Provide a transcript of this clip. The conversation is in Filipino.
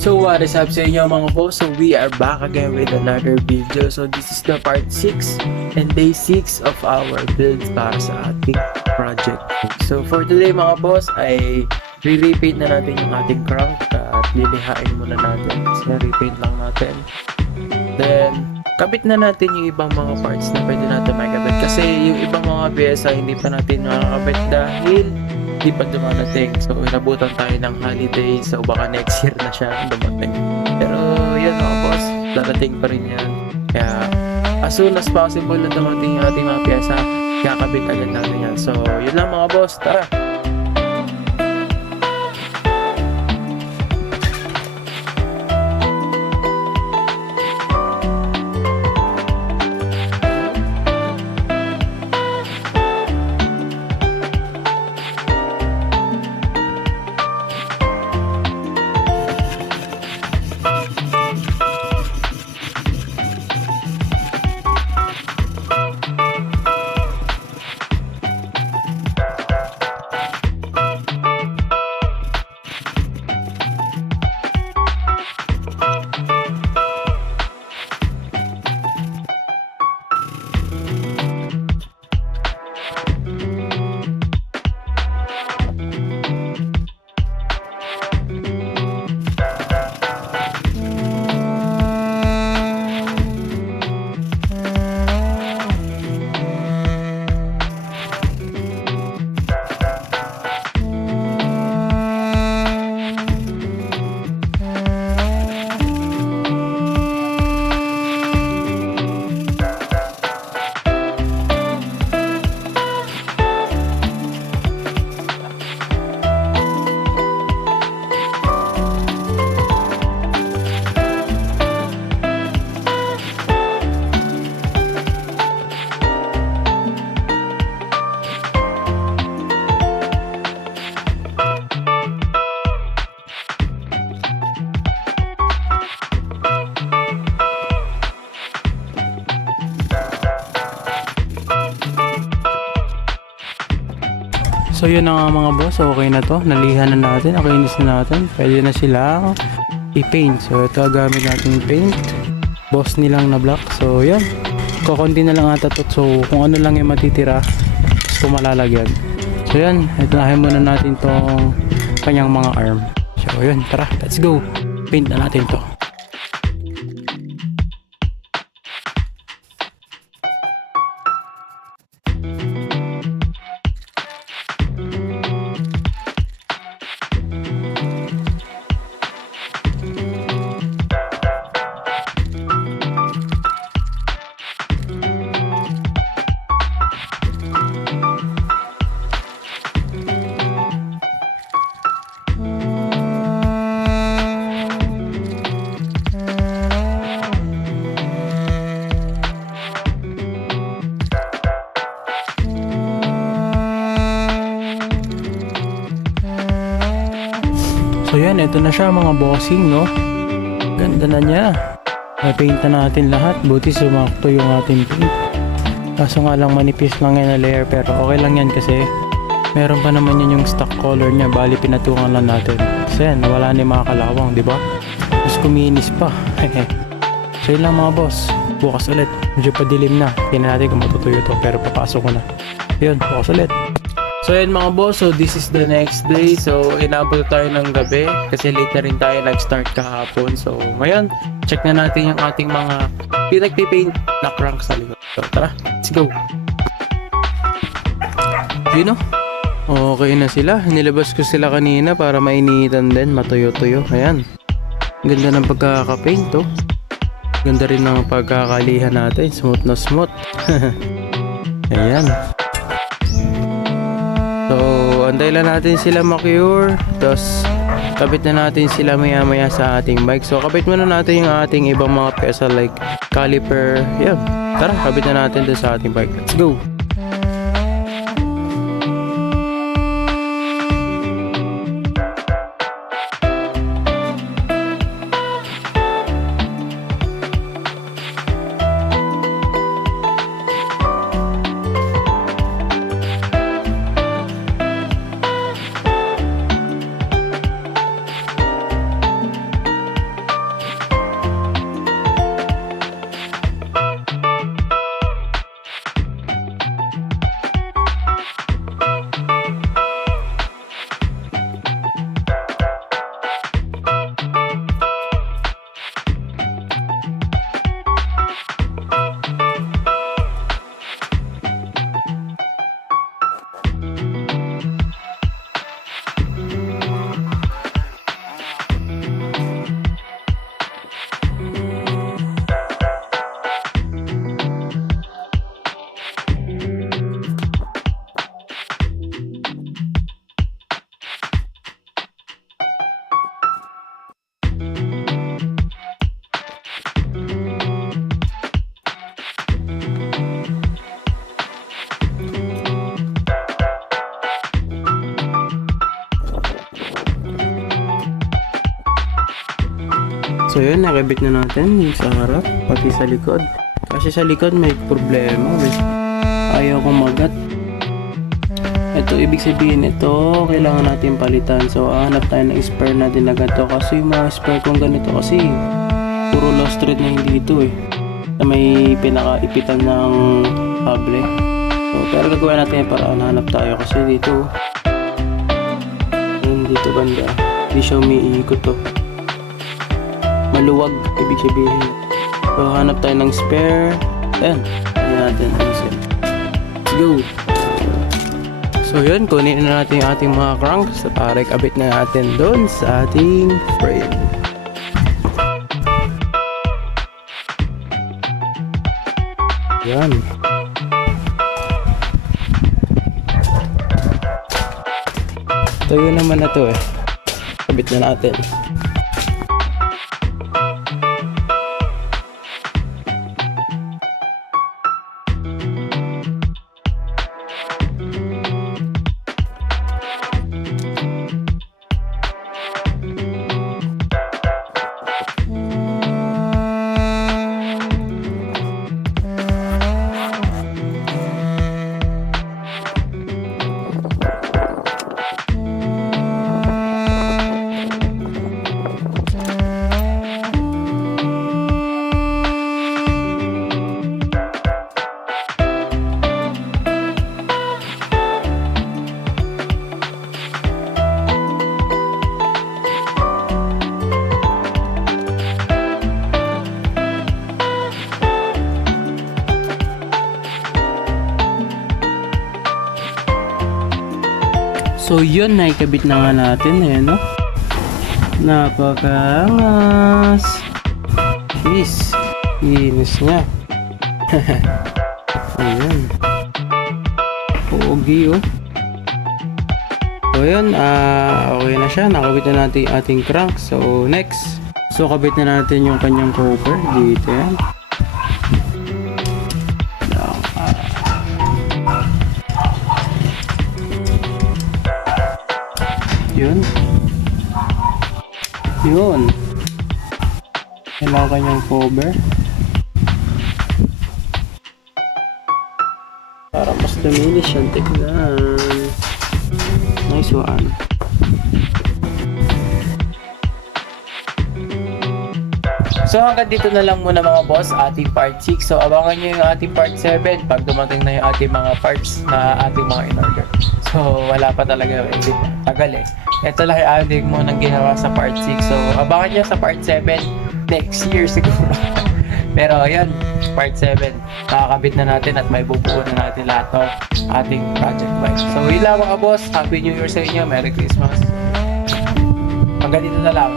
So what is up sa inyo mga boss? So we are back again with another video. So this is the part 6 and day 6 of our build para sa ating project. So for today mga boss ay re-repaint na natin yung ating crank at lilihain muna natin. Kasi repaint lang natin. Then kabit na natin yung ibang mga parts na pwede natin makabit. Kasi yung ibang mga pyesa hindi pa natin makakabit dahil hindi pa dumarating. So, inabutan tayo ng holiday. So, baka next year na siya dumating. Pero, yun mga boss. Darating pa rin yan. Kaya, as soon as possible na dumating yung ating mga pyesa, kakabit agad natin yan. So, yun lang mga boss. Tara! So yun na nga mga boss, okay na to, nalihan na natin, nakinis na natin, pwede na silang i-paint. So ito gamit natin paint, boss nilang na black. So yan, kukunti na lang ata to, so kung ano lang yung matitira, gusto malalagyan. So yan, itunahin muna natin tong kanyang mga arm. So yun, tara, let's go, paint na natin to. So yan, ito na siya mga bossing, no? Ganda na niya. Na-paint na natin lahat. Buti sumakto yung ating paint. Kaso nga lang manipis lang yan na layer. Pero okay lang yan kasi meron pa naman yan yung stock color niya. Bali pinatungan lang natin. So yan, nawala na yung mga kalawang, di ba? Tapos kuminis pa. So yun lang mga boss. Bukas ulit. Medyo padilim na. Tingnan natin kung matutuyo to. Pero papasok ko na. Yun, bukas ulit. So yun mga boss, so this is the next day. So inabot tayo ng gabi kasi late na rin tayo nag-start kahapon. So ngayon, check na natin yung ating mga pinagpipaint na crank sa likod. So tara, let's go. Yun o. Okay na sila. Nilabas ko sila kanina para mainitan din. Matuyo-tuyo. Ayan. Ganda ng pagkakapaint to. Ganda rin ng pagkakalihan natin. Smooth na smooth. Ayan. So, antay lang natin sila ma-cure. Tapos, kabit na natin sila maya-maya sa ating bike. So, kabit muna natin yung ating ibang mga pyesa like caliper. Yan. Tara, kabit na natin dun sa ating bike. Let's go! So yun, nakabit na natin yung sa harap, pati sa likod. Kasi sa likod may problema. Ayaw kong magat. Ito, ibig sabihin ito, kailangan natin palitan. So, hanap tayo ng spare natin na ganito. Kasi yung mga spare kong ganito kasi, puro low thread na hindi ito eh. Na may pinakaipitan ng kable. So, pero gagawin natin yung paraan. Hanap tayo kasi dito. Ayun, dito banda. Hindi siya umiikot to. Maluwag, ibig sabihin. So, hanap tayo ng spare. Ayan, ano natin. Let's go! So yun, kunin na natin yung ating mga cranks para ikabit na natin doon sa ating frame. Yan. Tayo naman na to eh. Kabit na natin. So yun, naikabit na nga natin eh, no? Napakaangas. Jeez, linis niya. Ayan. Pogi oh. So yun, okay na siya. Nakabit na natin yung ating crank. So next, so kabit na natin yung kanyang cover dito yan. Yun. Kailangan kanyang cover para mas luminis siyang tignan. Nice one. So hanggang dito na lang muna mga boss, ating part 6. So abangan nyo yung ating part 7 pag dumating na yung ating mga parts na ating mga in-order. So wala pa talaga, hindi pa. Tagal eh. Ito lang yung ating mo nang ginawa sa part 6. So abangan nyo sa part 7 next year siguro. Pero ayan, part 7. Nakakabit na natin at may bubuo na natin lahat ng ating project bike. So yun lang mga boss. Happy New Year sa inyo. Merry Christmas. Hanggang dito na lang.